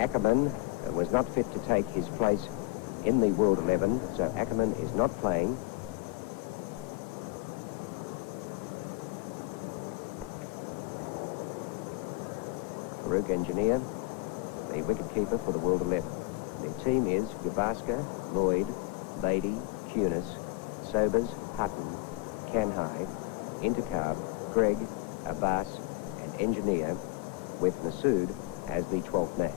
Ackerman was not fit to take his place in the World 11, so Ackerman is not playing. Farouk Engineer, the wicketkeeper for the World 11. The team is Gavaskar, Lloyd, Lady, Kunis, Sobers, Hutton, Kanhai, Intercarb, Gregg, Abbas and Engineer, with Masood as the 12th man.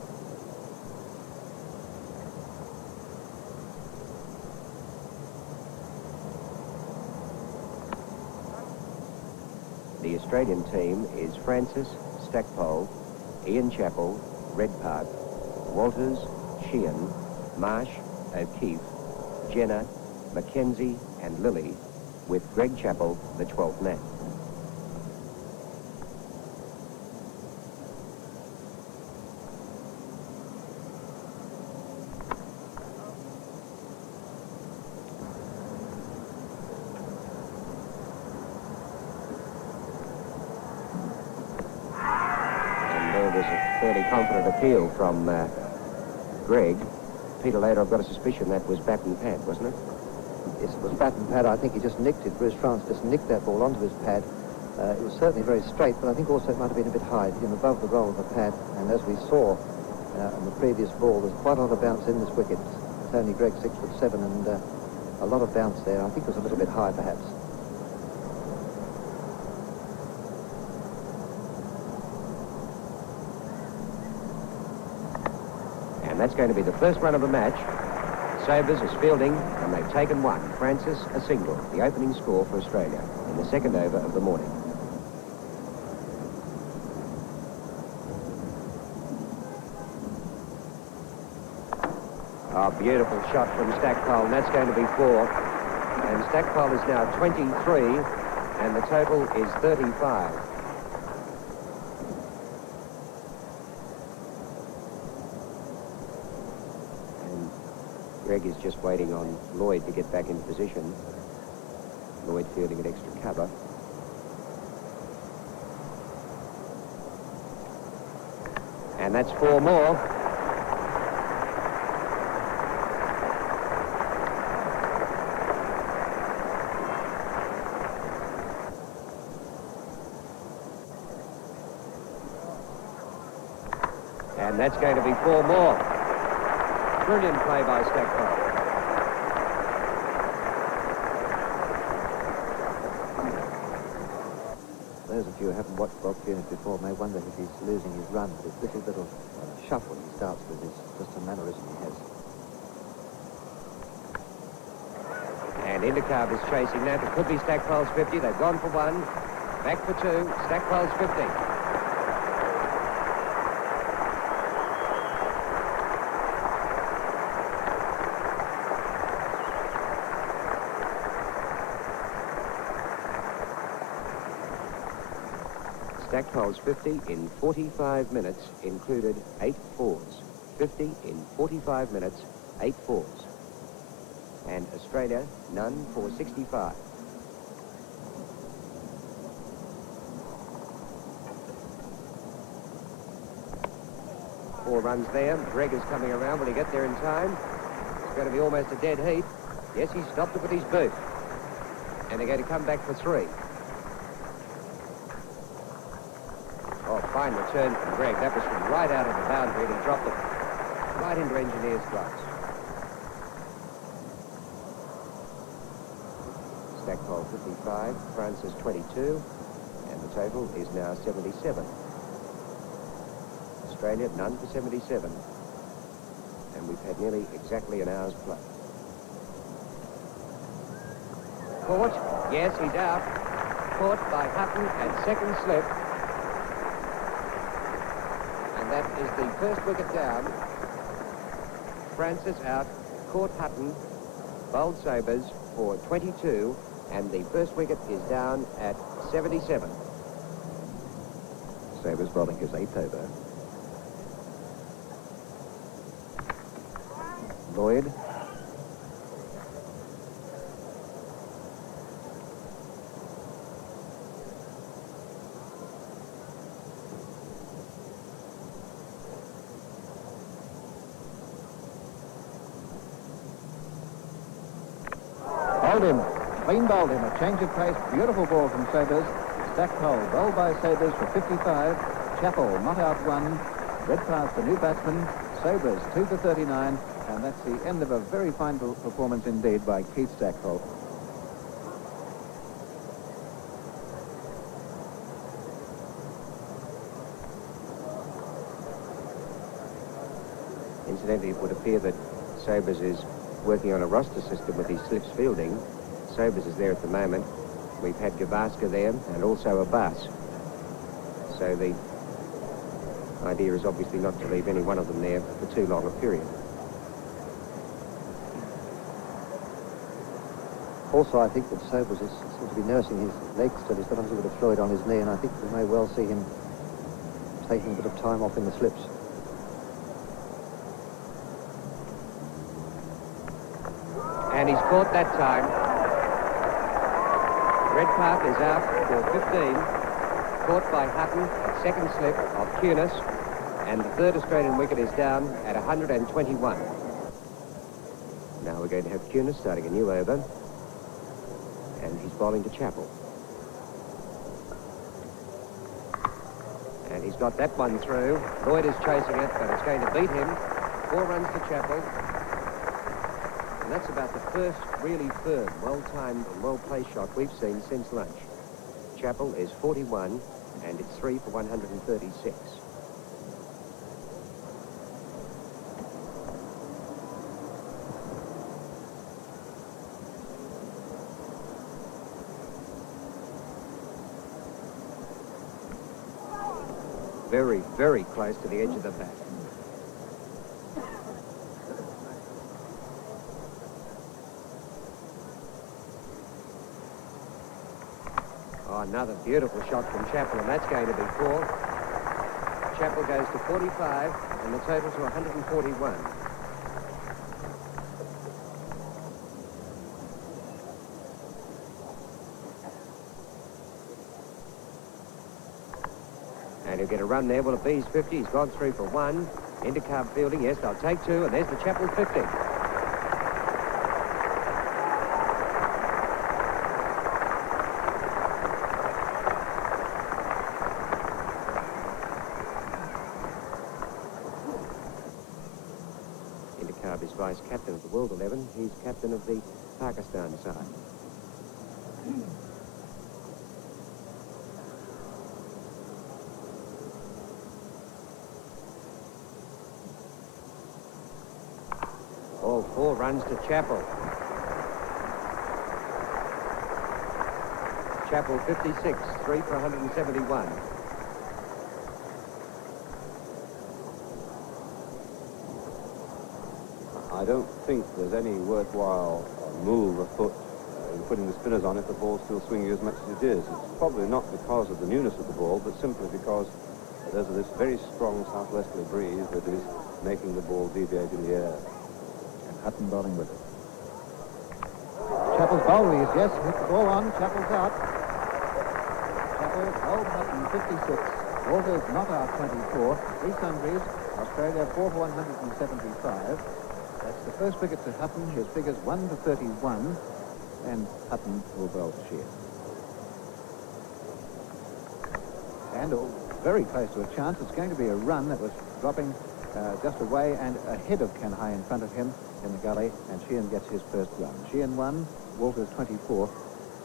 The Australian team is Francis, Stackpole, Ian Chappell, Redpark, Walters, Sheehan, Marsh, O'Keefe, Jenner, Mackenzie and Lilly, with Greg Chappell the 12th man. Fairly confident appeal from Greg. Peter, later I've got a suspicion that was bat and pad, wasn't it? Yes, it was bat and pad. I think he just nicked it. Bruce France just nicked that ball onto his pad. It was certainly very straight, but I think also it might have been a bit high. It hit him above the roll of the pad, and as we saw in the previous ball, there's quite a lot of bounce in this wicket. It's only Greg 6'7", and a lot of bounce there. I think it was a little bit high, perhaps. And that's going to be the first run of the match. Sobers is fielding, and they've taken one. Francis, a single, the opening score for Australia in the second over of the morning. Oh, beautiful shot from Stackpole, and that's going to be 4. And Stackpole is now 23, and the total is 35. Greg is just waiting on Lloyd to get back into position. Lloyd fielding at extra cover. And that's 4 more. And that's going to be 4 more. Brilliant play by Stackpole. Those of you who haven't watched Bob Kunis before may wonder if he's losing his run, but his little shuffle he starts with is just a mannerism he has. And Intercarb is chasing that. It could be Stackpole's 50. They've gone for 1. Back for 2. Stackpole's 50. Stackpole's 50 in 45 minutes included 8 fours. 50 in 45 minutes, 8 fours. And Australia, none for 65. Four runs there. Greg is coming around. Will he get there in time? It's going to be almost a dead heat. Yes, he stopped it with his boot. And they're going to come back for 3. Oh, fine return from Greg. That was from right out of the boundary, and he dropped it right into Engineer's gloves. Stackpole 55, Francis 22, and the total is now 77. Australia, none for 77. And we've had nearly exactly an hour's play. Caught. Yes, he's out. Caught by Hutton at second slip. And that is the first wicket down. Francis out, caught Hutton, bowled Sobers for 22, and the first wicket is down at 77. Sobers bowling his 8th over. Lloyd. Bowled him. Clean bowled him. A change of pace. Beautiful ball from Sobers. Stacked hole. Bowled by Sobers for 55. Chappell not out one. Redpath, the new batsman. Sobers 2 for 39. And that's the end of a very fine performance indeed by Keith Stackpole. Incidentally, it would appear that Sobers is working on a roster system with his slips fielding. Sobers is there at the moment. We've had Gavaskar there and also Abbas. So the idea is obviously not to leave any one of them there for too long a period. Also, I think that Sobers seems to be nursing his leg still. He's got a little bit of fluid on his knee, and I think we may well see him taking a bit of time off in the slips. And he's caught that time. Redpath is out for 15. Caught by Hutton at second slip of Cunis. And the third Australian wicket is down at 121. Now we're going to have Cunis starting a new over. And he's bowling to Chappell. And he's got that one through. Lloyd is chasing it, but it's going to beat him. 4 runs to Chappell. And that's about the first really firm, well-timed and well-placed shot we've seen since lunch. Chappell is 41, and it's 3 for 136. Very, very close to the edge of the bat. Oh, another beautiful shot from Chappell, and that's going to be 4. Chappell goes to 45, and the total to 141. And he'll get a run there. Will it be his 50? He's gone through for 1. Into carb fielding. Yes, they'll take 2. And there's the Chappell 50. Indicab is vice-captain of the World 11. He's captain of the Pakistan side. All 4 runs to Chappell. Chappell 56, 3 for 171. I don't think there's any worthwhile move afoot in putting the spinners on if the ball's still swinging as much as it is. It's probably not because of the newness of the ball, but simply because there's this very strong southwesterly breeze that is making the ball deviate in the air. Hutton bowling with it. Chappell's bowled is, yes, hit the ball on. Chappell's out. Chappell bowled Hutton 56. Walters not out 24. 3 sundries. Australia 4 for 175. That's the first wicket to Hutton. His figures 1 for 31. And Hutton will bowl to Sheehan. And very close to a chance. It's going to be a run that was dropping just away and ahead of Kanhai in front of him in the gully, and Sheehan gets his first run. Sheehan 1, Walters 24,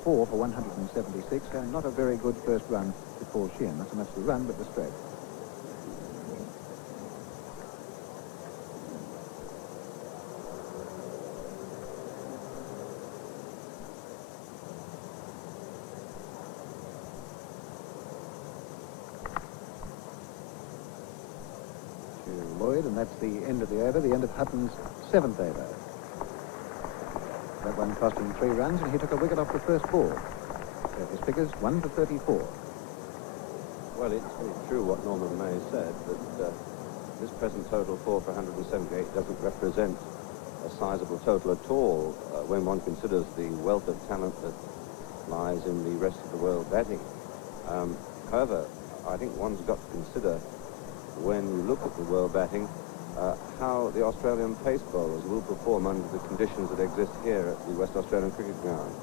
4 for 176, and not a very good first run to Paul Sheehan. Not so much the run, but the stroke. Lloyd, and that's the end of the over, the end of Hutton's 7th over. That one cost him 3 runs, and he took a wicket off the first ball. So his figures 1 for 34. Well, it's true what Norman May said, that this present total 4 for 178 doesn't represent a sizable total at all when one considers the wealth of talent that lies in the rest of the world batting. However, I think one's got to consider, when you look at the world batting, how the Australian pace bowlers will perform under the conditions that exist here at the West Australian Cricket Ground.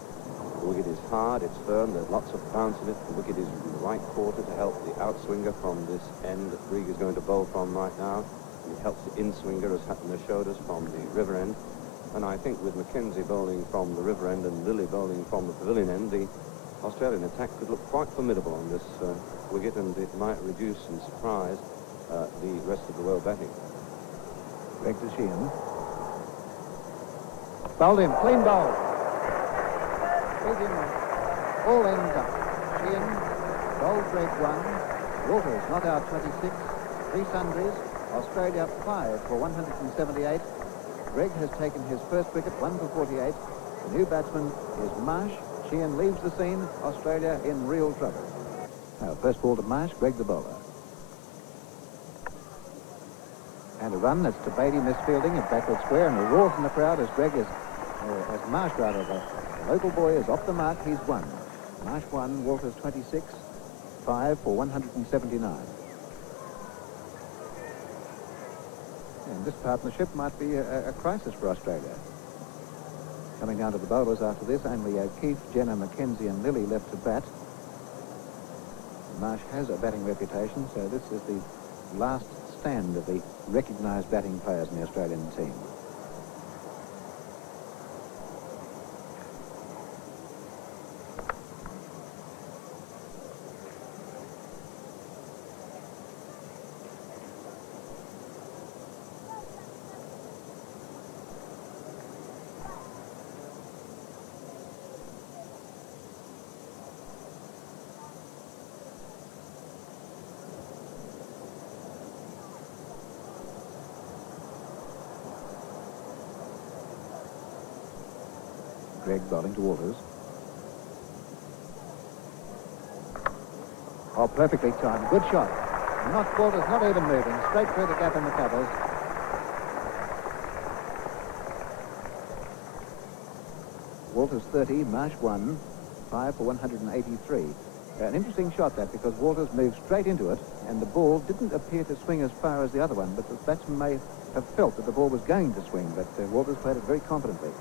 The wicket is hard, it's firm, there's lots of bounce in it. The wicket is in the right quarter to help the outswinger from this end that Greig is going to bowl from right now. And it helps the inswinger, as Hutton has showed us, from the river end. And I think with Mackenzie bowling from the river end and Lilly bowling from the pavilion end, the Australian attack could look quite formidable on this wicket, and it might reduce and surprise the rest of the world batting. Greg to Sheehan. Bowled him, clean bowl. Beat him all ends up. Sheehan bowled Greg 1. Walters not out 26. 3 sundries. Australia 5 for 178. Greg has taken his first wicket, 1 for 48. The new batsman is Marsh. Sheehan leaves the scene. Australia in real trouble. Now, first ball to Marsh, Greg the bowler. And a run, that's to Beatty misfielding at backward square, and a roar from the crowd as Greg is, as Marsh rather, the local boy is off the mark. He's 1. Marsh 1, Walters 26, 5 for 179. And this partnership might be a crisis for Australia. Coming down to the bowlers after this, only O'Keefe, Jenner, Mackenzie and Lilly left to bat. Marsh has a batting reputation, so this is the last stand of the recognised batting players in the Australian team. Greg bowling to Walters. Oh, perfectly timed. Good shot. Not Walters, not even moving. Straight through the gap in the covers. Walters 30, Marsh 1, 5 for 183. An interesting shot that, because Walters moved straight into it and the ball didn't appear to swing as far as the other one, but the batsman may have felt that the ball was going to swing, but Walters played it very competently.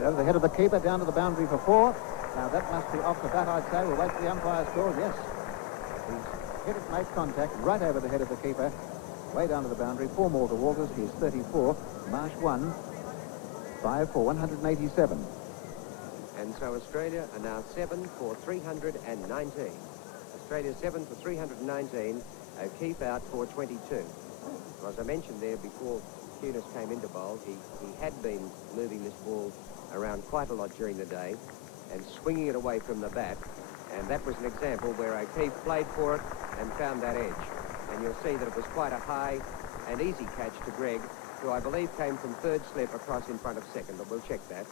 Over the head of the keeper, down to the boundary for 4. Now that must be off the bat, I'd say. We'll wait for the umpire's call. Yes. He's hit it, made contact right over the head of the keeper, way down to the boundary. 4 more to Walters. He's 34. Marsh 1. 5 for 187. And so Australia are now 7 for 319. Australia 7 for 319. O'Keefe out for 22. Well, as I mentioned there before Cunis came into bowl, he had been moving this ball around quite a lot during the day and swinging it away from the bat, and that was an example where O'Keefe played for it and found that edge. And you'll see that it was quite a high and easy catch to Greg, who I believe came from third slip across in front of second, but we'll check that.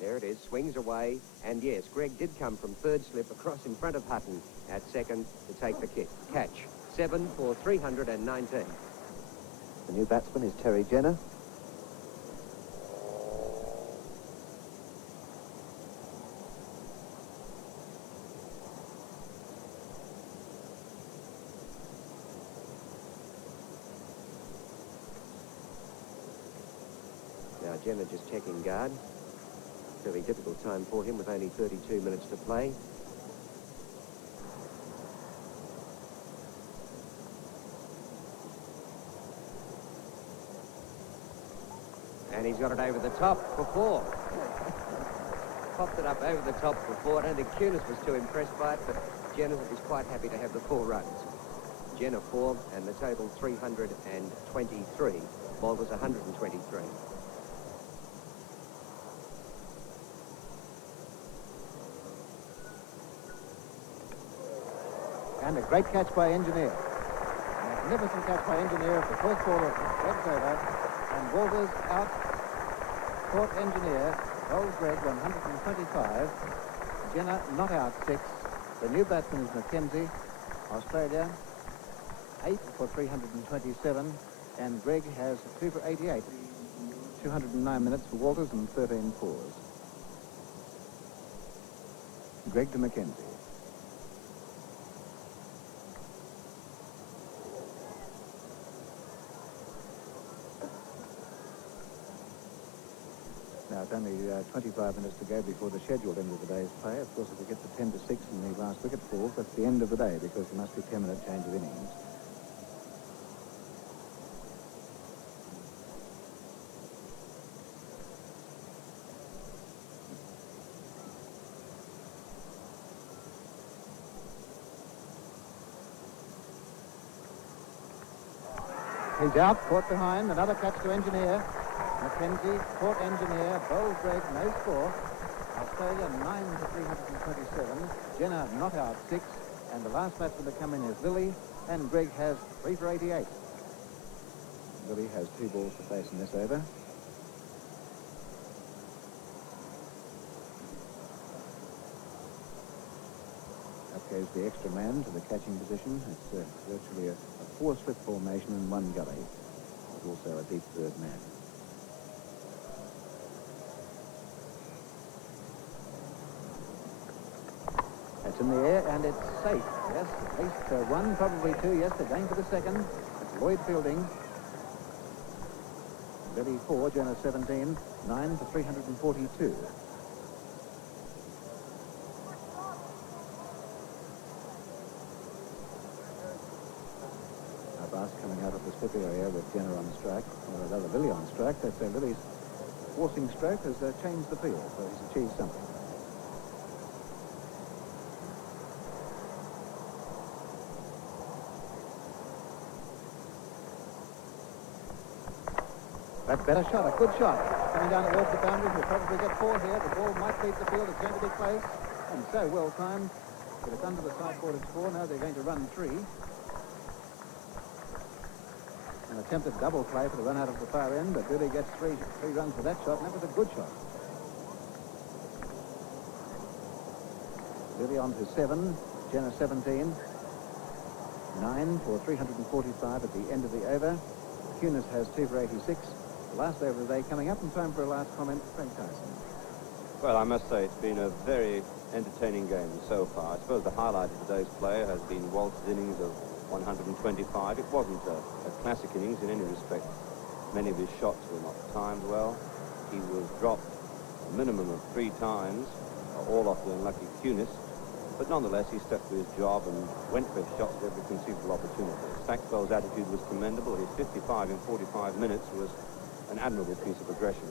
There it is, swings away, and yes, Greg did come from third slip across in front of Hutton at second to take the catch. 7 for 319. The new batsman is Terry Jenner. Now Jenner just checking guard. Very difficult time for him with only 32 minutes to play. And he's got it over the top for 4. Popped it up over the top for 4. I don't think Cunis was too impressed by it, but Jenner was quite happy to have the 4 runs. Jenner 4, and the total 323. Ball was 123. And a great catch by Engineer. Magnificent catch by Engineer. The first ball of Greg's over. And Walters out. Caught Engineer. Bowls Greg 125. Jenner not out 6. The new batsman is Mackenzie. Australia 8 for 327. and Greg has 2 for 88. 209 minutes for Walters and 13 fours. Greg to Mackenzie. Now it's only 25 minutes to go before the scheduled end of the day's play. Of course, if we get to 10 to 6 and the last wicket falls, that's the end of the day because there must be 10-minute change of innings. He's out, caught behind, another catch to Engineer. Mackenzie, caught Engineer, bowls Greg, no score. Australia 9 to 327. Jenner not out 6. And the last batsman to come in is Lilly, and Greg has 3 for 88. Lilly has 2 balls to face in this over. Up goes the extra man to the catching position. It's virtually a 4-slip formation in 1 gully. There's also a deep third man. It's in the air and it's safe. Yes, at least 1, probably 2. Yes, they're going for the second. It's Lloyd fielding. Lilly 4, Jenner 17, 9 for 342. Abbas coming out of the slip area with Jenner on strike, or rather Lilly on strike. They say Lilly's forcing stroke has changed the field, so he's achieved something. That better shot, a good shot. Coming down towards the boundary, he'll probably get 4 here. The ball might beat the field, it's going to be close. And so well timed. But it's under the sideboard, it's 4. Now they're going to run 3. An attempted double play for the run out of the far end, but really gets 3 runs for that shot, and that was a good shot. Lilly on to 7, Jenner 17. 9 for 345 at the end of the over. Cunis has 2 for 86. The last over of the day coming up, in time for a last comment, Frank Tyson. Well, I must say it's been a very entertaining game so far. I suppose the highlight of today's play has been Walt's innings of 125. It wasn't a classic innings in any respect. Many of his shots were not timed well. He was dropped a minimum of 3 times, all off the unlucky Cunis. But nonetheless, he stuck to his job and went for his shots at every conceivable opportunity. Stackpell's attitude was commendable. His 55 in 45 minutes was an admirable piece of aggression.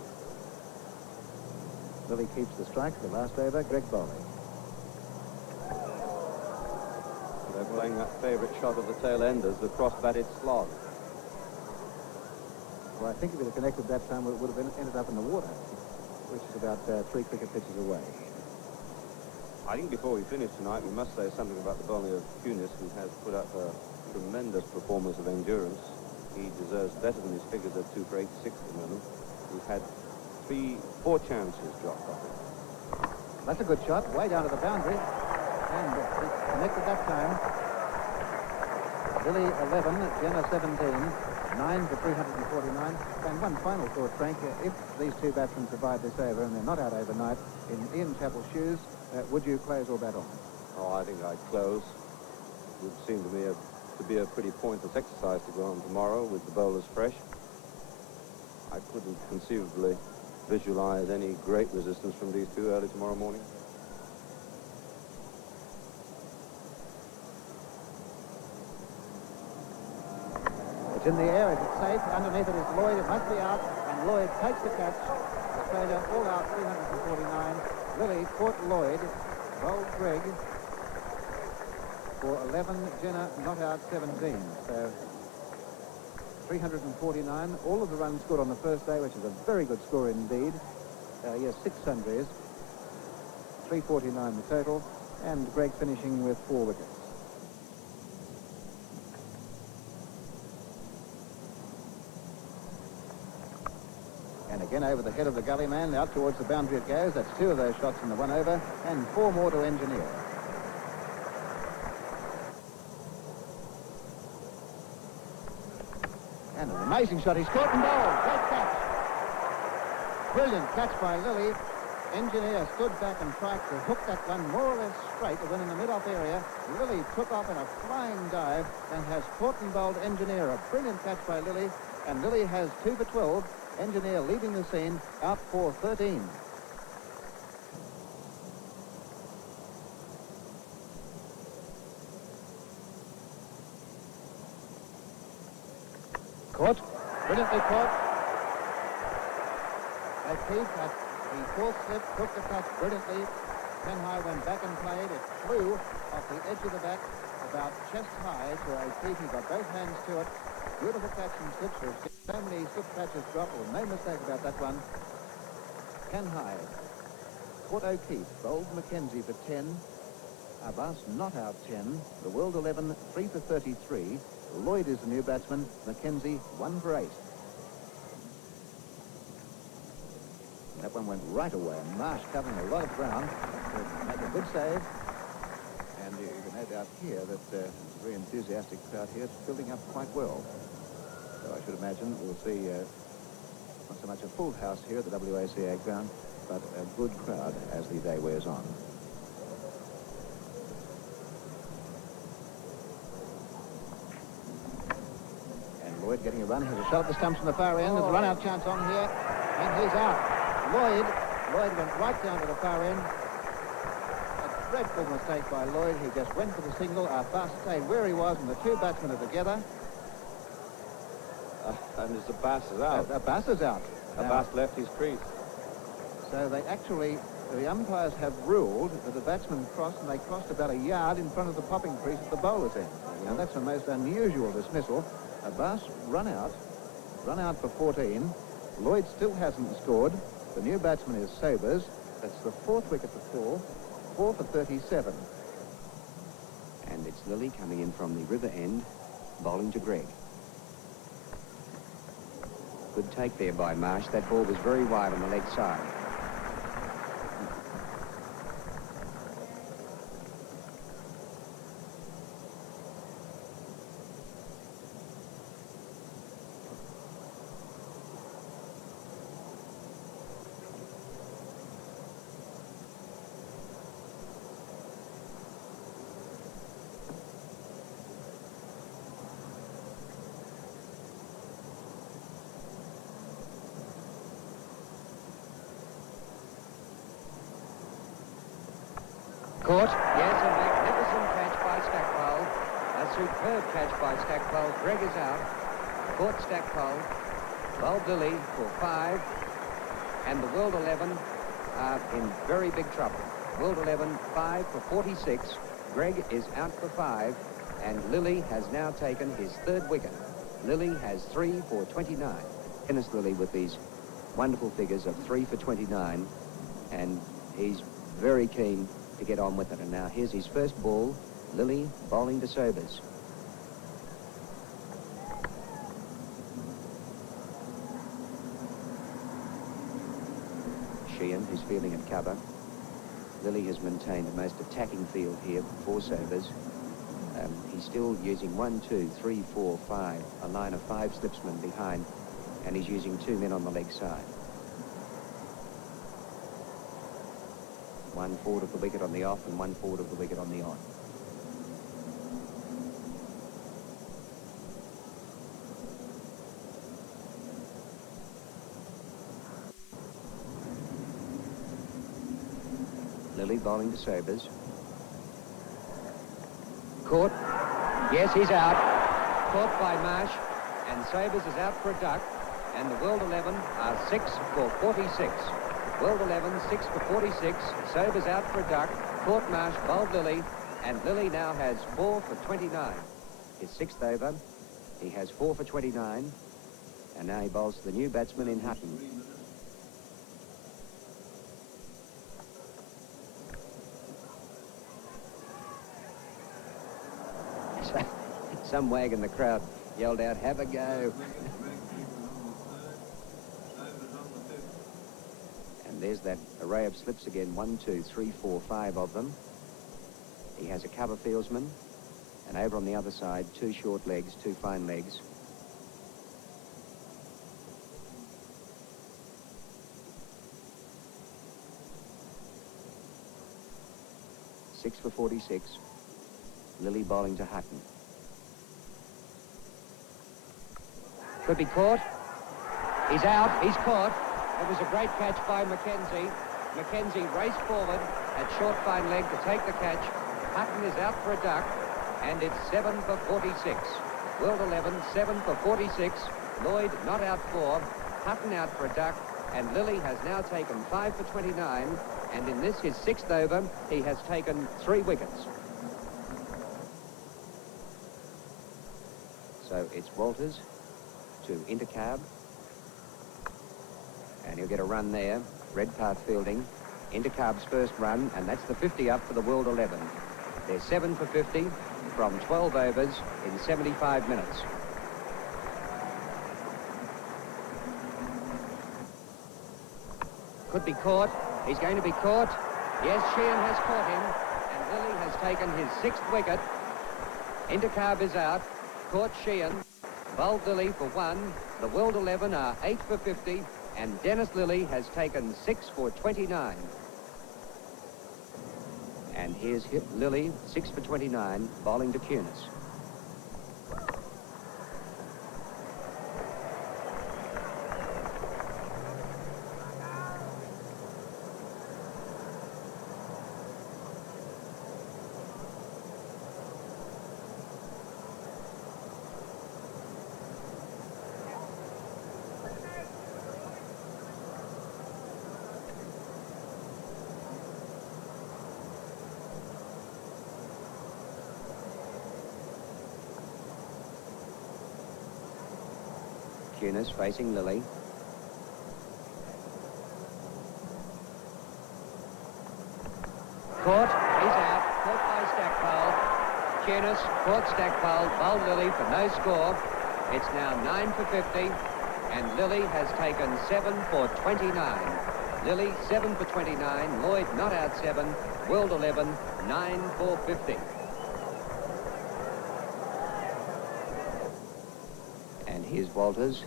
Lilly keeps the strike for the last over. Greg Bowley. They're playing that favourite shot of the tail enders, the cross-batted slog. Well, I think if it had connected that time, it would have ended up in the water, which is about 3 cricket pitches away. I think before we finish tonight, we must say something about the bowling of Cunis, who has put up a tremendous performance of endurance. He deserves better than his figures of 2 for 86 at the moment. He's had 4 chances dropped off him. That's a good shot, way down to the boundary. And he connected that time. Lilly 11, Jenner 17, 9 for 349. And one final thought, Frank. If these 2 batsmen survive this over and they're not out overnight, in Ian Chappell's shoes, would you close or bat on? Oh, I think I'd close. It would seem to me to be a pretty pointless exercise to go on tomorrow with the bowlers fresh. I couldn't conceivably visualize any great resistance from these 2 early tomorrow morning. It's in the air, it's safe. Underneath it is Lloyd. It must be out, and Lloyd takes the catch. Australia all out 349. Lilly caught Lloyd, bowled Greg for 11. Jenner not out 17. So 349. All of the runs scored on the first day, which is a very good score indeed. Yes, 6 sundries. 349 the total, and Greg finishing with 4 wickets. And again over the head of the gully man, out towards the boundary it goes. That's 2 of those shots in the 1 over, and 4 more to Engineer. And an amazing shot. He's caught and bowled. Great catch. Brilliant catch by Lilly. Engineer stood back and tried to hook that one more or less straight to win in the mid-off area. Lilly took off in a flying dive and has caught and bowled Engineer. A brilliant catch by Lilly. And Lilly has 2 for 12. Engineer leaving the scene out for 13. Caught. Brilliantly caught. O'Keefe at the fourth slip took the catch brilliantly. Kenhai went back and played. It flew off the edge of the bat about chest high to O'Keefe. He got both hands to it. Beautiful catch and slips. We've seen so many slip catches drop. Well, no mistake about that one. Kenhai caught O'Keefe. Bowled Mackenzie for 10. Abbas not out 10. The World 11, 3 for 33. Lloyd is the new batsman. Mackenzie, 1 for 8. That one went right away. Marsh covering a lot of ground to make a good save. And you can no doubt hear that a very enthusiastic crowd here. It's building up quite well. So I should imagine we'll see not so much a full house here at the WACA ground, but a good crowd as the day wears on. Lloyd getting a run. Has a shot at the stumps from the far end. There's a run-out chance on here. And he's out. Lloyd went right down to the far end. A dreadful mistake by Lloyd. He just went for the single. Abbas stayed where he was, and the two batsmen are together. And as Abbas is out. Abbas is out. Abbas left his crease. So they actually, the umpires have ruled that the batsmen crossed, and they crossed about a yard in front of the popping crease at the bowler's end. Now that's a most unusual dismissal. Abbas run out for 14. Lloyd still hasn't scored. The new batsman is Sobers. That's the 4th wicket to fall. 4 for 37. And it's Lilly coming in from the river end, bowling to Greg. Good take there by Marsh. That ball was very wide on the leg side. Caught. Yes, a magnificent catch by Stackpole. A superb catch by Stackpole. Greg is out. Caught Stackpole. Bowled Lilly for 5. And the World 11 are in very big trouble. World 11, 5 for 46. Greg is out for 5. And Lilly has now taken his 3rd wicket. Lilly has 3 for 29. Dennis Lilly with these wonderful figures of 3 for 29. And he's very keen to get on with it. And now here's his first ball. Lilly bowling to Sobers. Sheehan, who's fielding at cover. Lilly has maintained the most attacking field here for Sobers. He's still using 1, 2, 3, 4, 5, a line of 5 slipsmen behind, and he's using 2 men on the leg side. 1 forward of the wicket on the off and 1 forward of the wicket on the on. Lilly bowling to Sobers. Caught. Yes, he's out. Caught by Marsh. And Sobers is out for a duck. And the World 11 are 6 for 46. World 11, 6 for 46. Sobers out for a duck. Caught Marsh, bowled Lilly. And Lilly now has 4 for 29. His 6th over. He has 4 for 29. And now he bowls to the new batsman in Hutton. Some wag in the crowd yelled out, "Have a go." And there's that array of slips again. 1, 2, 3, 4, 5 of them. He has a cover fieldsman. And over on the other side, 2 short legs, 2 fine legs. 6 for 46. Lilly bowling to Hutton. Could be caught. He's out. He's caught. It was a great catch by Mackenzie. Mackenzie raced forward at short fine leg to take the catch. Hutton is out for a duck, and it's 7 for 46. World 11, 7 for 46. Lloyd not out 4. Hutton out for a duck, and Lilly has now taken 5 for 29, and in this, his 6th over, he has taken 3 wickets. So it's Walters to Intercab, and he'll get a run there. Redpath fielding. Intercab's first run, and that's the 50 up for the World 11. They're 7 for 50 from 12 overs in 75 minutes. Could be caught. He's going to be caught. Yes, Sheehan has caught him, and Lilly has taken his 6th wicket. Intercab is out. Caught Sheehan. Bowled Lilly for 1. The World 11 are 8 for 50, and Dennis Lilly has taken 6 for 29. And here's Lilly, 6 for 29, bowling to Cunis. Cunis facing Lilly. Caught. He's out. Caught by Stackpole. Cunis caught Stackpole. Bowled Lilly for no score. It's now 9 for 50, and Lilly has taken 7 for 29. Lilly 7 for 29. Lloyd not out 7. World 11 9 for 50. And here's Walters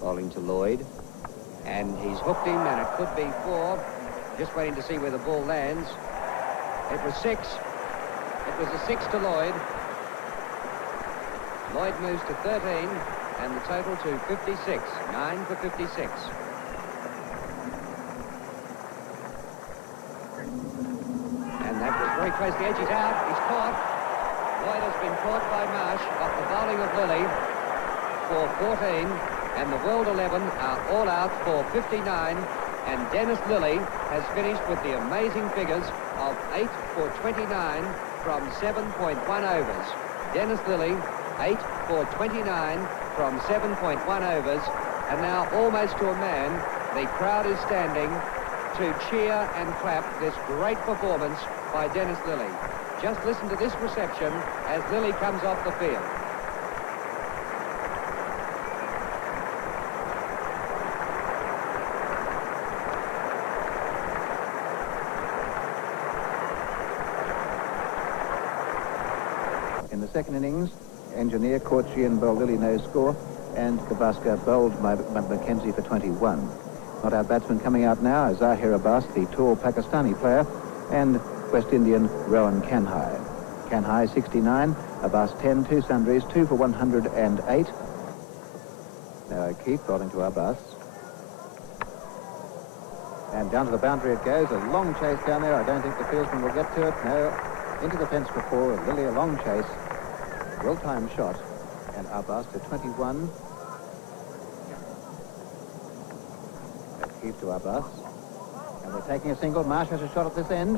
bowling to Lloyd, and he's hooked him, and it could be 4. Just waiting to see where the ball lands. It was 6. It was a 6 to Lloyd. Lloyd moves to 13, and the total to 56. 9 for 56. And that was very close to the edge. He's out. He's caught. Lloyd has been caught by Marsh off the bowling of Lilly for 14, and the World 11 are all out for 59, and Dennis Lilly has finished with the amazing figures of 8 for 29 from 7.1 overs. Dennis Lilly, 8 for 29 from 7.1 overs, and now almost to a man, the crowd is standing to cheer and clap this great performance by Dennis Lilly. Just listen to this reception as Lilly comes off the field. In the second innings, Engineer caught Sheehan, bowled Lilly, no score, and Gavaskar bowled Mackenzie for 21. Not our batsman coming out now, Zahir Abbas, the tall Pakistani player, and West Indian Rohan Kanhai. Kanhai 69, Abbas 10, 2 sundries, 2 for 108. Now O'Keefe bowling to Abbas. And down to the boundary it goes, a long chase down there. I don't think the fieldsman will get to it. No, into the fence for 4, Lilly a long chase. Well-timed shot, and Abbas to 21. O'Keefe to Abbas. And they're taking a single. Marsh has a shot at this end.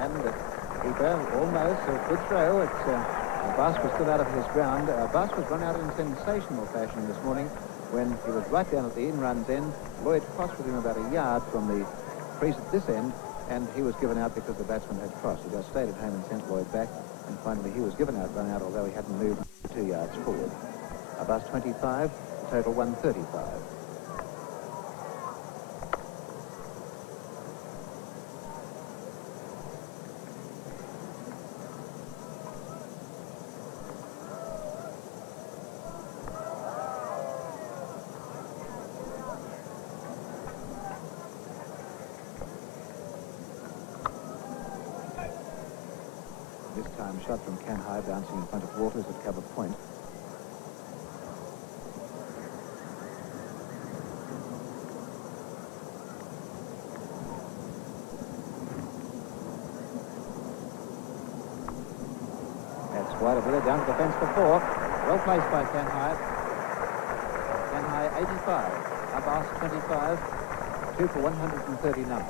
And the keeper almost a good throw. Abbas was still out of his ground. Abbas was run out in sensational fashion this morning when he was right down at the in-runs end. Lloyd crossed with him about a yard from the crease at this end, and he was given out because the batsman had crossed. He just stayed at home and sent Lloyd back, and finally he was given out, run out, although he hadn't moved 2 yards forward. Abbas 25, total 135. this time. Shot from Kanhai, bouncing in front of Walters at cover point. That's wide of Wheeler, down to the fence for 4. Well placed by Kanhai. Kanhai 85. Abbas 25. 2 for 139.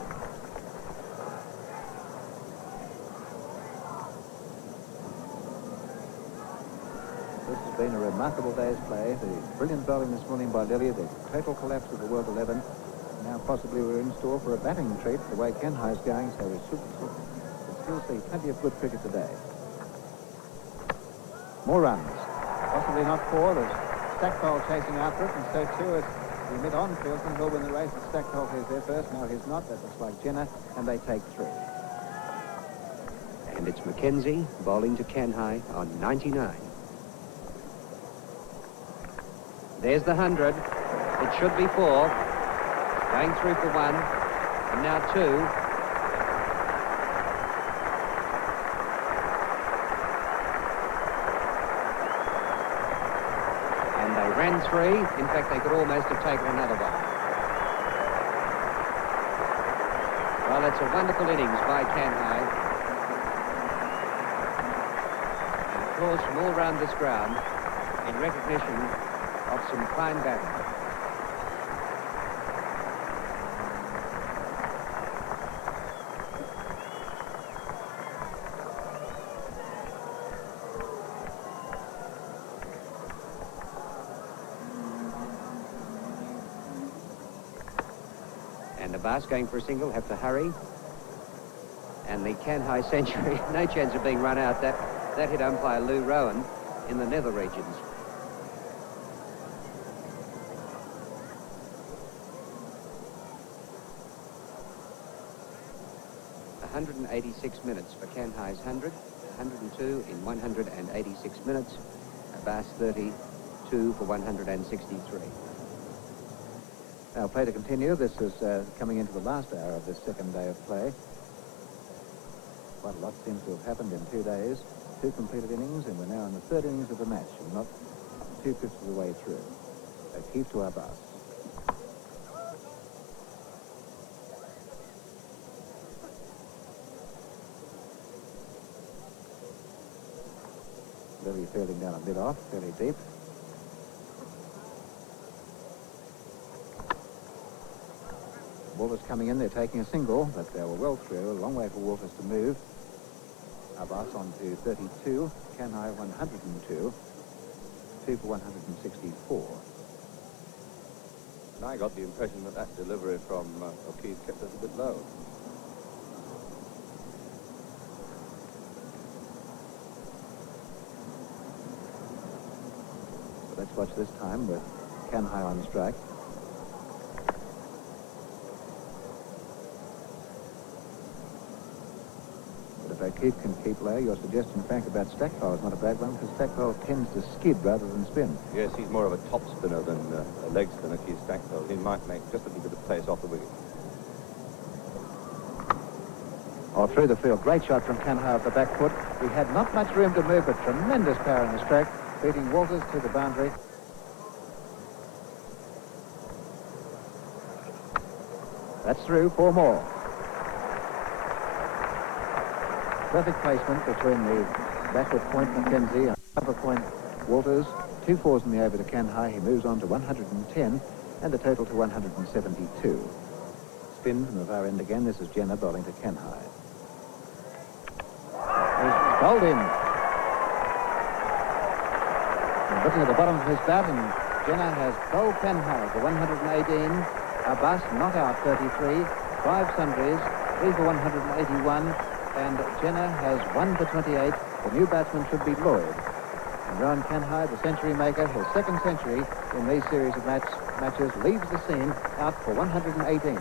This has been a remarkable day's play. The brilliant bowling this morning by Lilly, the total collapse of the World 11. Now possibly we're in store for a batting treat the way Kanhai's going, so we should still see plenty of good cricket today. More runs. Possibly not 4. There's Stackpole chasing after it, and so too is the mid-on fieldsman who'll win the race. Stackpole is there first. No, he's not. That looks like Jenner, and they take 3. And it's Mackenzie bowling to Kanhai on 99. There's the 100. It should be 4. Going through for 1. And now 2. And they ran 3. In fact, they could almost have taken another one. Well, it's a wonderful innings by Kanhai. And applause from all round this ground in recognition of some fine batting. And Abbas going for a single, have to hurry. And the Kanhai century, no chance of being run out. That hit umpire Lou Rowan in the nether regions. 186 minutes for Kanhai's 100, 102 in 186 minutes, Abbas 32 for 163. Now play to continue. This is coming into the last hour of this second day of play. Quite a lot seems to have happened in 2 days. 2 completed innings, and we're now in the 3rd innings of the match, and not 2/5 of the way through. Keep to Abbas. Lily fielding down a bit off, fairly deep. Walters coming in, they're taking a single, but they were well through. A long way for Walters to move. Abbas on to 32, Kanhai 102, 2 for 164. And I got the impression that delivery from O'Keefe kept us a bit low. So let's watch this time with Kanhai on strike. But if O'Keefe can keep low, your suggestion, Frank, about Stackpole is not a bad one, because Stackpole tends to skid rather than spin. Yes, he's more of a top spinner than a leg spinner, Keith Stackpole. He might make just a little bit of place off the wicket. Oh, through the field. Great shot from Kanhai off the back foot. He had not much room to move, but tremendous power in the stroke, beating Walters to the boundary. That's through. 4 more. Perfect placement between the backward point Mackenzie and upper point Walters. 2 fours in the over to Kanhai. He moves on to 110 and the total to 172. Spin from the far end again. This is Jenner bowling to Kanhai. He's bowled in. And looking at the bottom of his bat, and Jenner has bowled Kanhai for 118. Abbas not out 33. 5 sundries. 3 for 181. And Jenner has 1 for 28. The new batsman should be Lloyd. And Rowan Kanhai, the century maker, his 2nd century in these series of matches, leaves the scene out for 118.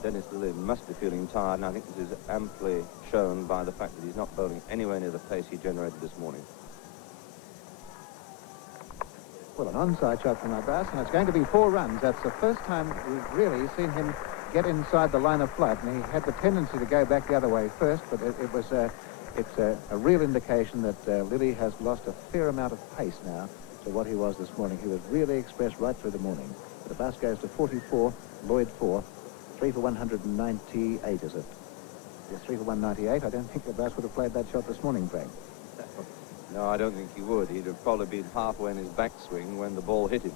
Dennis Lilly must be feeling tired, and I think this is amply shown by the fact that he's not bowling anywhere near the pace he generated this morning. Well, an onside shot from Abbas, and it's going to be 4 runs. That's the first time we've really seen him get inside the line of flight, and he had the tendency to go back the other way first, but it was it's a real indication that Lilly has lost a fair amount of pace now to what he was this morning. He was really expressed right through the morning. The bus goes to 44, Lloyd 4, 3 for 198, is it? Yes, 3 for 198. I don't think the bus would have played that shot this morning, Frank. No, I don't think he would. He'd have probably been halfway in his backswing when the ball hit him.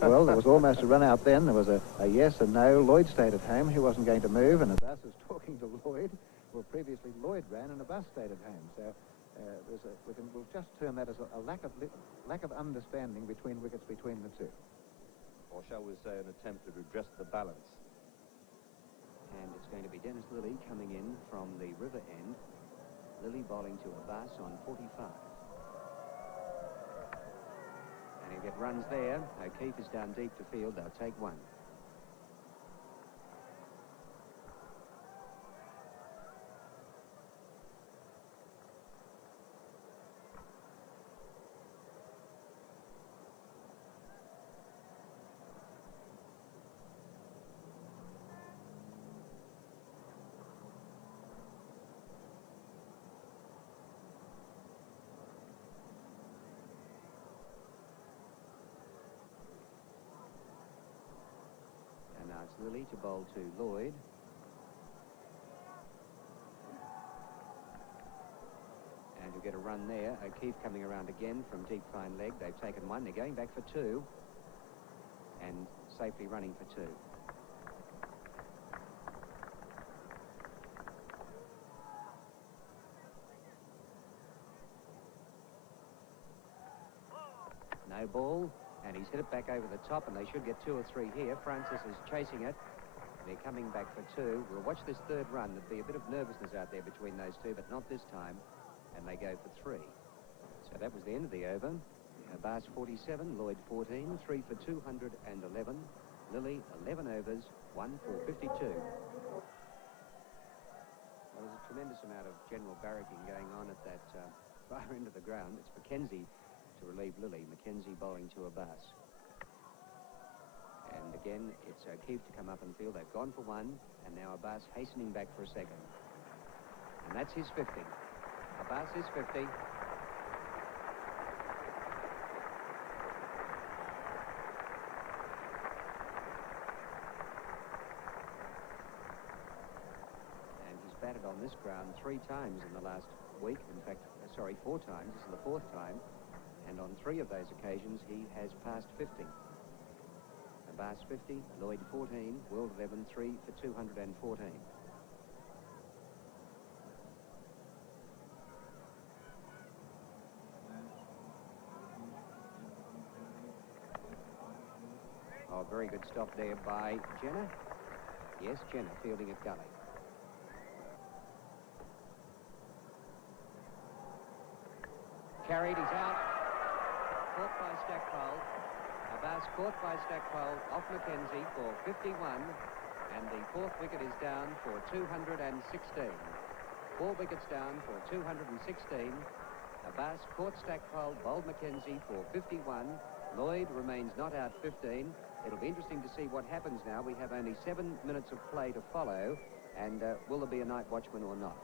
Well, there was almost a run out then. There was a yes and no. Lloyd stayed at home. He wasn't going to move, and Abbas was talking to Lloyd. Well, previously Lloyd ran and Abbas stayed at home. So we'll just term that as a lack of understanding between wickets between the two. Or shall we say an attempt to redress the balance. And it's going to be Dennis Lilly coming in from the river end. Lilly bowling to Abbas on 45. And he'll get runs there. O'Keefe is down deep to field. They'll take one. Now it's Lilly to bowl to Lloyd. And you'll get a run there. O'Keefe coming around again from deep fine leg. They've taken one. They're going back for two. And safely running for two. No ball. And he's hit it back over the top, and they should get 2 or 3 here. Francis is chasing it. They're coming back for 2. We'll watch this third run. There'll be a bit of nervousness out there between those two, but not this time. And they go for 3. So that was the end of the over. Abbas 47, Lloyd 14, 3 for 211. Lilly 11 overs, 1 for 52. Well, there's a tremendous amount of general barracking going on at that far end of the ground. It's Mackenzie to relieve Lilly. Mackenzie bowling to Abbas. And again, it's O'Keefe to come up and field. They've gone for 1, and now Abbas hastening back for a second. And that's his 50. Abbas is 50. And he's batted on this ground 3 times in the last week. In fact, 4 times. This is the 4th time. And on 3 of those occasions, he has passed 50. Abbas 50, Lloyd 14, World 11, 3 for 214. Oh, very good stop there by Jenner. Yes, Jenner fielding at gully. Carried, he's out. Caught by Stackpole. Abbas caught by Stackpole off Mackenzie for 51, and the 4th wicket is down for 216. 4 wickets down for 216. Abbas caught Stackpole, bowled Mackenzie for 51. Lloyd remains not out 15. It'll be interesting to see what happens now. We have only 7 minutes of play to follow, and will there be a night watchman or not?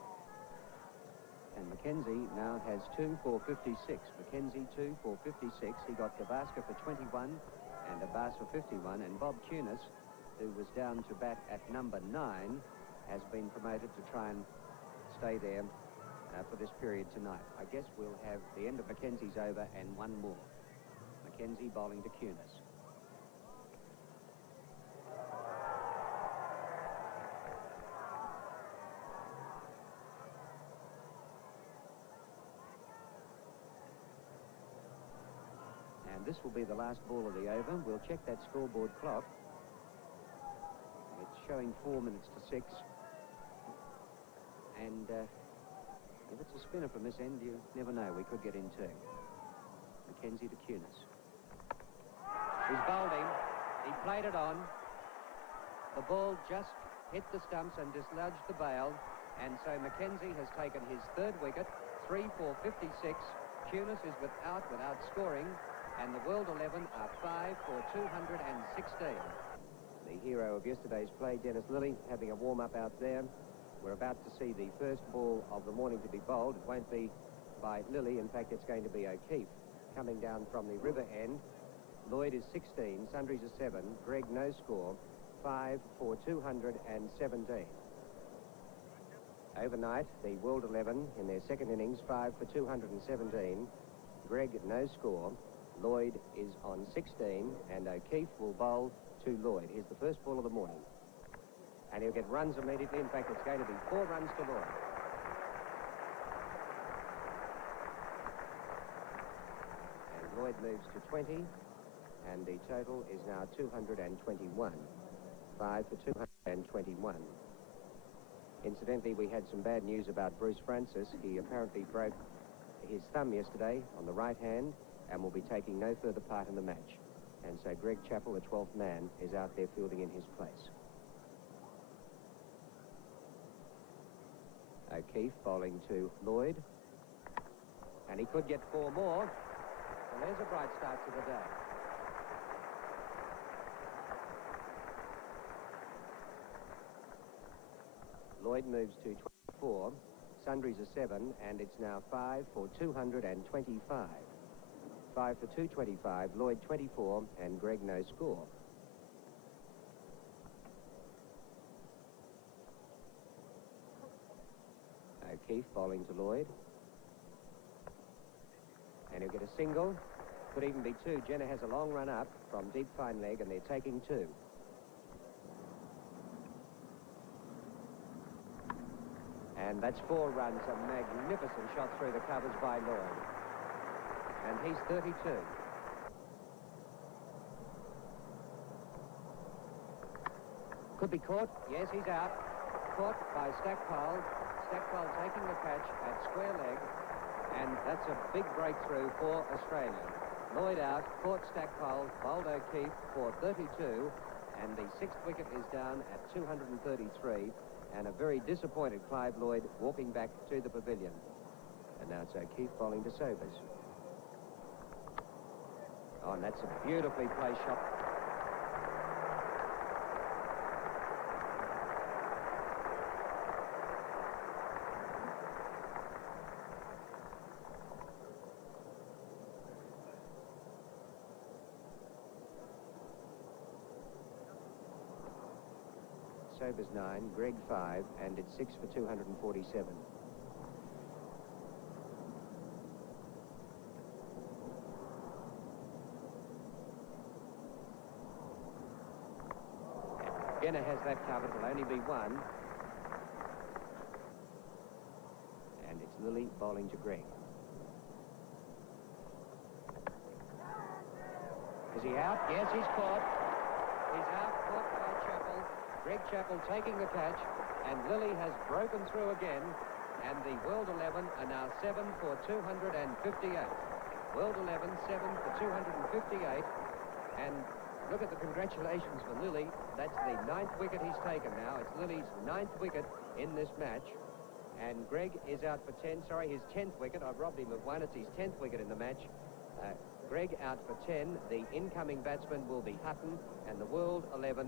And Mackenzie now has 2 for 56. Mackenzie 2 for 56. He got Gavaskar for 21 and Abbas for 51. And Bob Cunis, who was down to bat at number 9, has been promoted to try and stay there for this period tonight. I guess we'll have the end of Mackenzie's over and 1 more. Mackenzie bowling to Cunis. And this will be the last ball of the over. We'll check that scoreboard clock. It's showing 4 minutes to 6. And if it's a spinner from this end, you never know. We could get in 2. Mackenzie to Cunis. He's bowled him. He played it on. The ball just hit the stumps and dislodged the bail. And so Mackenzie has taken his third wicket, 3 for 56. Cunis is without scoring, and the World 11 are 5 for 216. The hero of yesterday's play, Dennis Lillee, having a warm-up out there. We're about to see the first ball of the morning to be bowled. It won't be by Lillee. In fact, it's going to be O'Keefe coming down from the river end. Lloyd is 16, Sundries is 7, Greg no score, 5 for 217. Overnight, the World 11 in their second innings, 5 for 217. Greg no score. Lloyd is on 16, and O'Keefe will bowl to Lloyd. Here's the first ball of the morning. And he'll get runs immediately. In fact, it's going to be 4 runs to Lloyd. And Lloyd moves to 20, and the total is now 221. 5 for 221. Incidentally, we had some bad news about Bruce Francis. He apparently broke his thumb yesterday on the right hand and will be taking no further part in the match. And so Greg Chappell, the 12th man, is out there fielding in his place. O'Keefe bowling to Lloyd. And he could get 4 more. And there's a bright start to the day. Lloyd moves to 24. Sundries is 7, and it's now 5 for 225. 5 for 225, Lloyd 24, and Greg no score. O'Keefe bowling to Lloyd. And he'll get a single. Could even be 2. Jenner has a long run up from deep fine leg, and they're taking 2. And that's 4 runs, a magnificent shot through the covers by Lloyd. And he's 32. Could be caught. Yes, he's out. Caught by Stackpole. Stackpole taking the catch at square leg. And that's a big breakthrough for Australia. Lloyd out, caught Stackpole, bowled O'Keefe for 32. And the 6th wicket is down at 233. And a very disappointed Clive Lloyd walking back to the pavilion. And now it's O'Keefe bowling to Sobers. Oh, and that's a beautifully placed shot. Sobers 9, Greg 5, and it's 6 for 247. Jenner has that covered. It'll only be 1. And it's Lillee bowling to Greg. Is he out? Yes, he's caught. He's out, caught by Chappell. Greg Chappell taking the catch, and Lillee has broken through again, and the World 11 are now 7 for 258. World 11, 7 for 258, and look at the congratulations for Lillee. That's the 9th wicket he's taken now. It's Lillee's 9th wicket in this match, and Greg is out for 10. Sorry, his 10th wicket. I've robbed him of 1. It's his 10th wicket in the match. Greg out for 10. The incoming batsman will be Hutton, and the World 11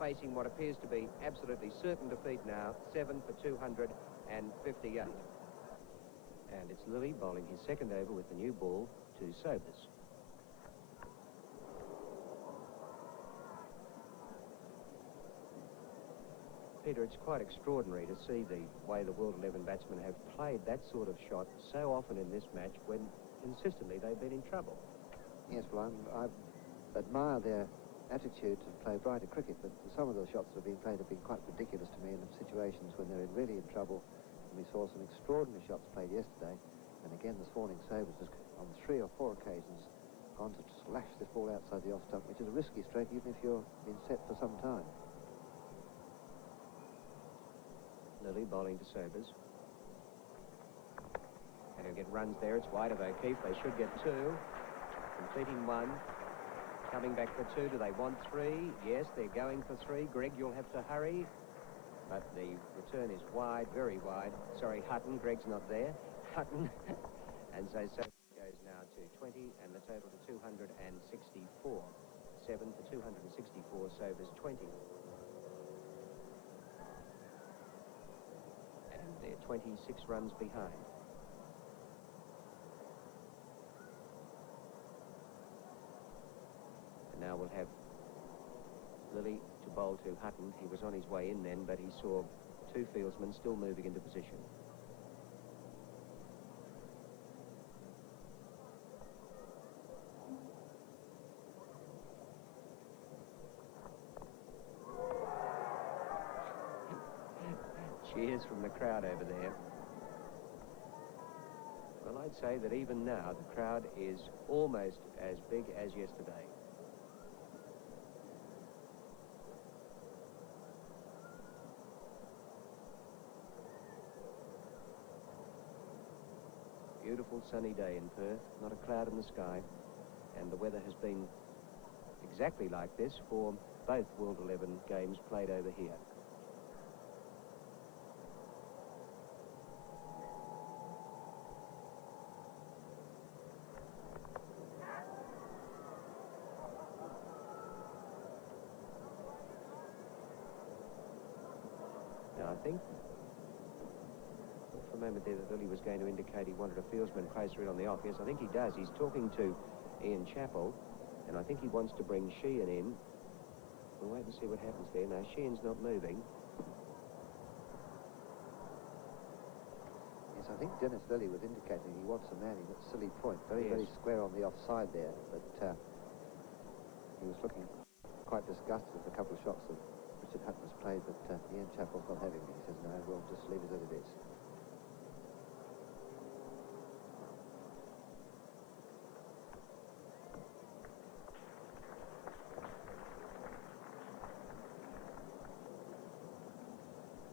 facing what appears to be absolutely certain defeat now, 7 for 258. And it's Lillee bowling his second over with the new ball to Sobers. Peter, it's quite extraordinary to see the way the World 11 batsmen have played that sort of shot so often in this match when consistently they've been in trouble. Yes, well, I admire their attitude to play brighter cricket, but some of the shots that have been played have been quite ridiculous to me in situations when they're really in trouble. And we saw some extraordinary shots played yesterday, and again this morning Sobers has on 3 or 4 occasions gone to slash this ball outside the off stump, which is a risky stroke even if you've been set for some time. Lillee bowling to Sobers. And he'll get runs there. It's wide of O'Keefe. They should get 2. Completing 1. Coming back for 2. Do they want 3? Yes, they're going for 3. Greg, you'll have to hurry. But the return is wide, very wide. Sorry, Hutton. Greg's not there. Hutton. And so goes now to 20, and the total to 264. 7 for 264, Sobers 20. And they're 26 runs behind. And now we'll have Lilly to bowl to Hutton. He was on his way in then, but he saw two fieldsmen still moving into position. Cheers from the crowd over there. Well, I'd say that even now the crowd is almost as big as yesterday. Beautiful sunny day in Perth, not a cloud in the sky, and the weather has been exactly like this for both World 11 games played over here. Now I think for a moment there that Lilly was going to indicate he wanted a fieldsman closer in on the off. Yes, I think he does. He's talking to Ian Chappell, and I think he wants to bring Sheehan in. We'll wait and see what happens there. Now, Sheehan's not moving. Yes, I think Dennis Lilly was indicating he wants a man in at Silly Point. Very, yes, very square on the offside there, but he was looking quite disgusted at a couple of shots that Richard Hutton has played, but Ian Chappell's not having it. He says, no, we'll just leave it as it is.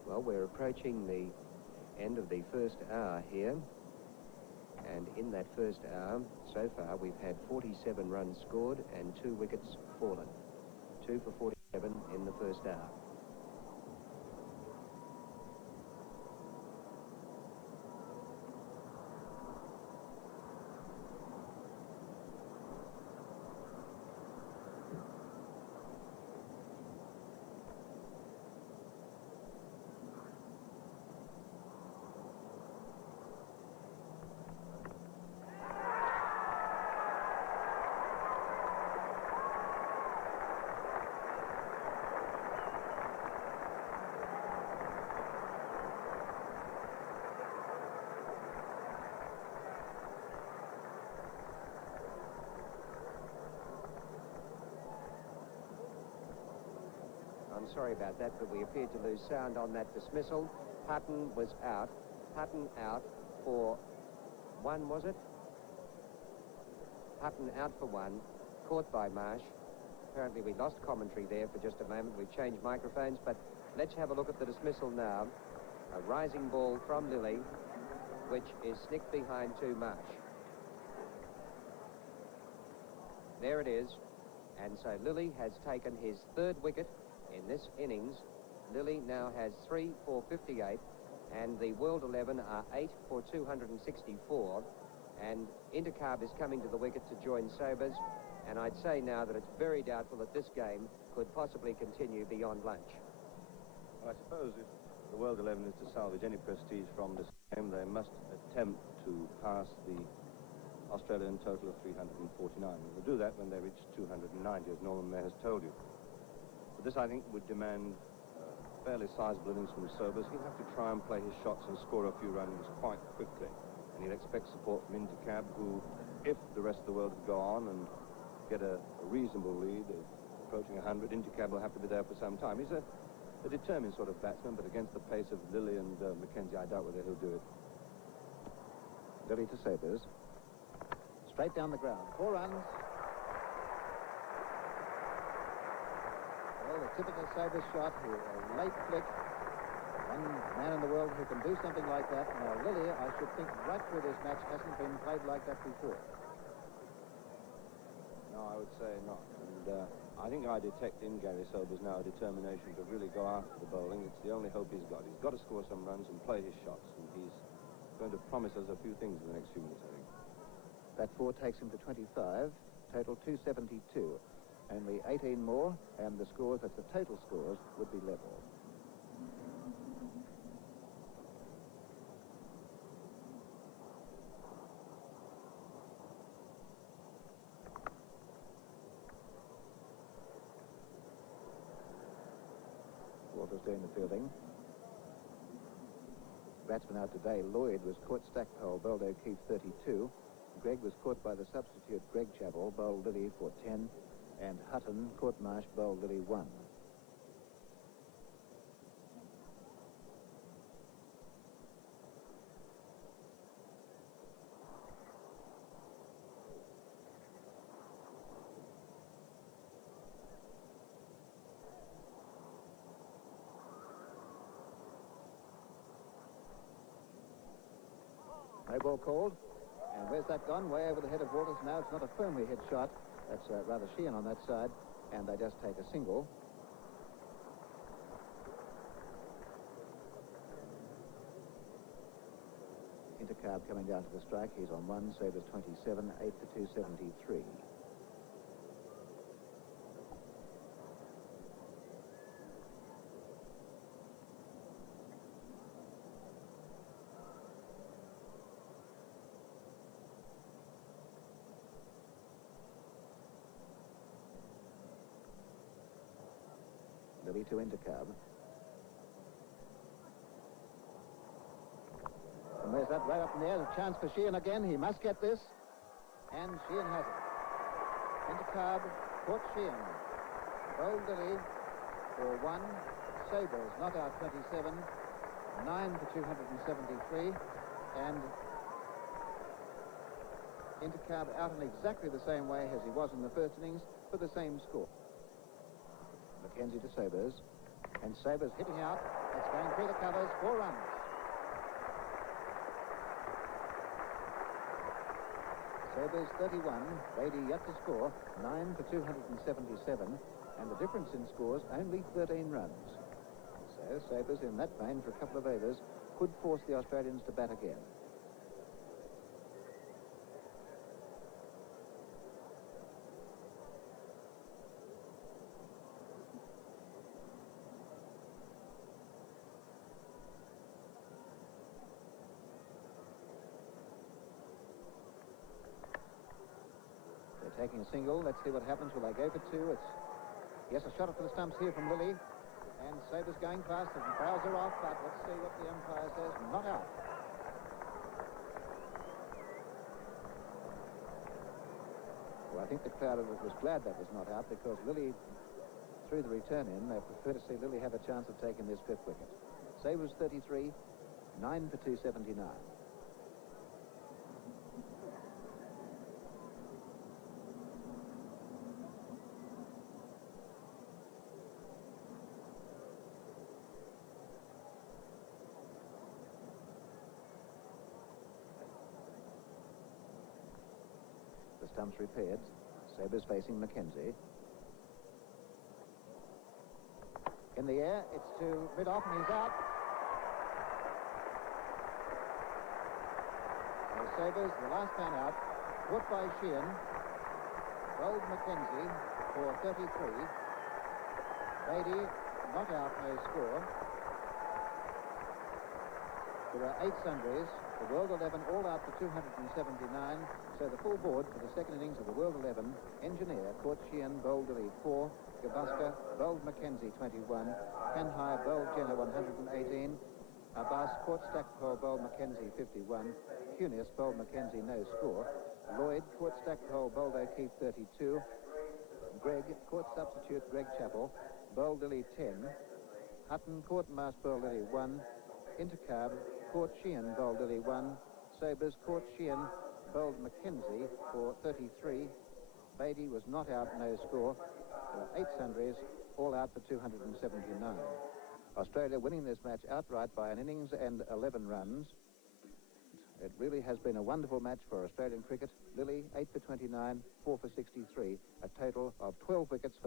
Well, we're approaching the end of the first hour here, and in that first hour, so far, we've had 47 runs scored and 2 wickets fallen. 2 for 47 in the first hour. I'm sorry about that, but we appeared to lose sound on that dismissal. Hutton was out. Hutton out for 1, was it? Hutton out for 1, caught by Marsh. Apparently we lost commentary there for just a moment. We've changed microphones, but let's have a look at the dismissal now. A rising ball from Lilly, which is snicked behind to Marsh. There it is. And so Lilly has taken his 3rd wicket in this innings. Lilly now has 3 for 58, and the World 11 are 8 for 264, and Intercarb is coming to the wicket to join Sobers, and I'd say now that it's very doubtful that this game could possibly continue beyond lunch. Well, I suppose if the World 11 is to salvage any prestige from this game, they must attempt to pass the Australian total of 349. They'll do that when they reach 290, as Norman Mayer has told you. But this, I think, would demand fairly sizable innings from Sobers. He'll have to try and play his shots and score a few runs quite quickly. And he'll expect support from Intercab, who, if the rest of the world would go on and get a reasonable lead, approaching 100, Intercab will have to be there for some time. He's a determined sort of batsman, but against the pace of Lilly and Mackenzie, I doubt whether he'll do it. Lilly to Sobers. Straight down the ground. 4 runs. Well, the typical Sobers shot, a late flick. One man in the world who can do something like that. Now, Lilly, I should think, right through this match, hasn't been played like that before. No, I would say not. And I think I detect in Gary Sobers now a determination to really go after the bowling. It's the only hope he's got. He's got to score some runs and play his shots, and he's going to promise us a few things in the next few minutes, I think. That 4 takes him to 25, total 272. Only 18 more, and the scores, that's the total scores, would be level. Walters doing the fielding. Batsman out today, Lloyd, was caught Stackpole, bowled O'Keefe 32. Gregg was caught by the substitute Greg Chappell, bowled Lilly for 10. And Hutton caught Marsh, bowled Lilly 1. No ball called. And where's that gone? Way over the head of Walters. Now it's not a firmly hit shot. That's rather Sheehan on that side. And they just take a single. Intercarb coming down to the strike. He's on 1. Sobers 27. 8 for 273. Lilly to Intercarb. And there's that right up in the air. A chance for Sheehan again. He must get this. And Sheehan has it. Intercarb caught Sheehan. Bowled Lilly for 1. Sobers not out 27. 9 for 273. And Intercarb out in exactly the same way as he was in the first innings for the same score. Mackenzie to Sobers, and Sobers hitting out. It's going through the covers, 4 runs. Sobers 31, Beatty yet to score, 9 for 277, and the difference in scores only 13 runs. So Sobers in that vein for a couple of overs could force the Australians to bat again. Taking a single. Let's see what happens. Will they go for 2? It's, yes, a shot up to the stumps here from Lilly. And Sobers going past it. And fouls are off, but let's see what the umpire says. Not out. Well, I think the crowd was glad that was not out, because Lilly, through the return in, they prefer to see Lilly have a chance of taking this 5th wicket. Sobers 33, 9 for 279. The stumps repaired. Sobers facing Mackenzie. In the air, it's to mid-off, and he's out. So Sobers, the last man out, caught by Sheehan. Bowled Mackenzie for 33. Beatty not out, no score. There are 8 sundries. The World 11 all out for 279. So the full board for the second innings of the World 11. Engineer caught Sheehan, bowled Lilly 4. Gabaska bowled Mackenzie 21. Kanhai bowled Jenner 118. Abbas caught Stackpole, bowled Mackenzie 51. Kunis bowled Mackenzie, no score. Lloyd caught Stackpole, bowled O'Keefe 32. Gregg caught substitute Greg Chappell, bowled Lilly 10. Hutton caught Marsh, bowled Lilly 1. Intercarb caught Sheehan, bowled Lilly 1. Sobers caught Sheehan, bowled Mackenzie for 33. Beatty was not out, no score. There were 8 sundries, all out for 279. Australia winning this match outright by an innings and 11 runs. It really has been a wonderful match for Australian cricket. Lilly, 8 for 29, 4 for 63, a total of 12 wickets for